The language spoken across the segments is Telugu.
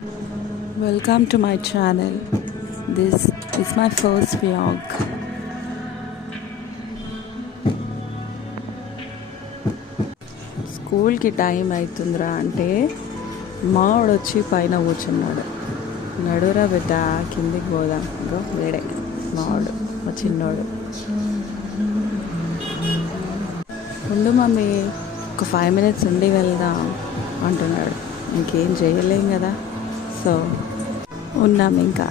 Welcome to my channel. This is my first vlog. స్కూల్కి టైం అవుతుందిరా అంటే మావాడు వచ్చి పైన కూర్చున్నాడు. నడురా బిడ్డ కిందికి పోదాం. ఇంకో వేడే మావాడు మా చిన్నోడు. ఉండు మమ్మీ ఒక 5 minutes ఉండి వెళ్దాం అంటున్నాడు. ఇంకేం చేయలేం కదా, సో ఉన్నాం. ఇంకా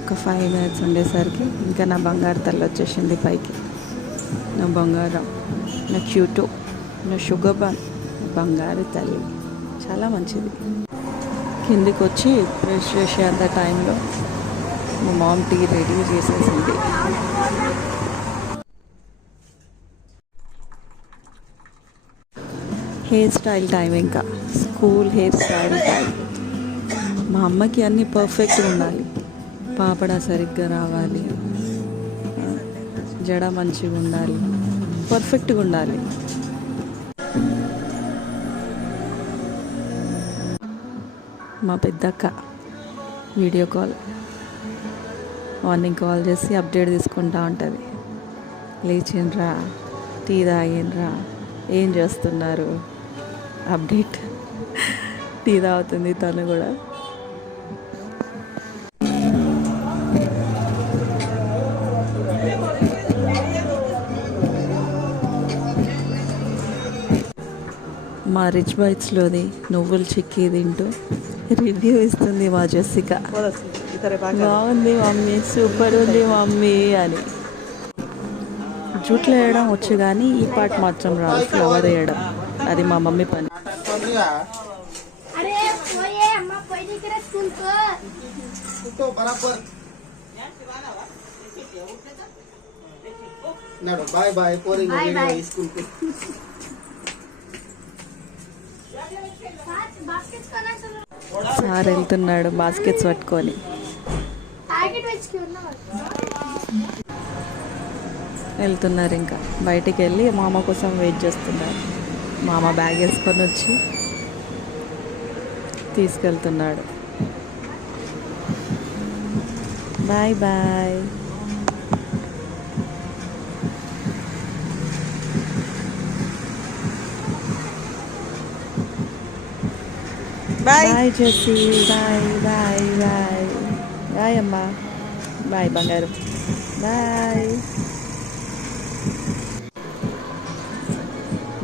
ఒక 5 minutes ఉండేసరికి ఇంకా నా బంగారు తల్లి వచ్చేసింది పైకి. నా బంగారం, నా క్యూటో, నా షుగర్ బన్, బంగారు తల్లి చాలా మంచిది. కిందికి వచ్చి ఫ్రెష్ చేసే అంత టైంలో మా మామ్ టీ రెడీ చేసేసింది. హెయిర్ స్టైల్ టైం, ఇంకా స్కూల్ హెయిర్ స్టైల్ టైం. మా అమ్మకి అన్నీ పర్ఫెక్ట్గా ఉండాలి. పాపడ సరిగ్గా రావాలి, జడ మంచిగా ఉండాలి, పర్ఫెక్ట్గా ఉండాలి. మా పెద్దక్క వీడియో కాల్, మార్నింగ్ కాల్ చేసి అప్డేట్ తీసుకుంటా ఉంటుంది. లేచిండ్రా, టీ తాగిండ్రా, ఏం చేస్తున్నారు, అప్డేట్. టీ తాగుతుంది తను కూడా. మా రిచ్ బైట్స్లోది నువ్వుల చిక్కీ తింటూ రివ్యూ ఇస్తుంది మా జెస్సిక. బాగుంది మమ్మీ, సూపర్ ఉంది మమ్మీ అని. జూట్లో వేయడం వచ్చు కానీ ఈ పార్ట్ మాత్రం రాదు, ఫ్లవర్ వేయడం. అది మా మమ్మీ పని. సార్ వెళ్తున్నాడు బాస్కెట్స్ పట్టుకొని. వెళ్తున్నారు ఇంకా బయటికి వెళ్ళి మామ కోసం వెయిట్ చేస్తున్నారు. మామ బ్యాగ్ వేసుకొని వచ్చి తీసుకెళ్తున్నాడు. Bye bye. Bye Jessie, bye bye bye bye అమ్మా, బాయ్ బంగారు, bye.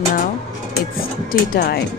Now it's tea time.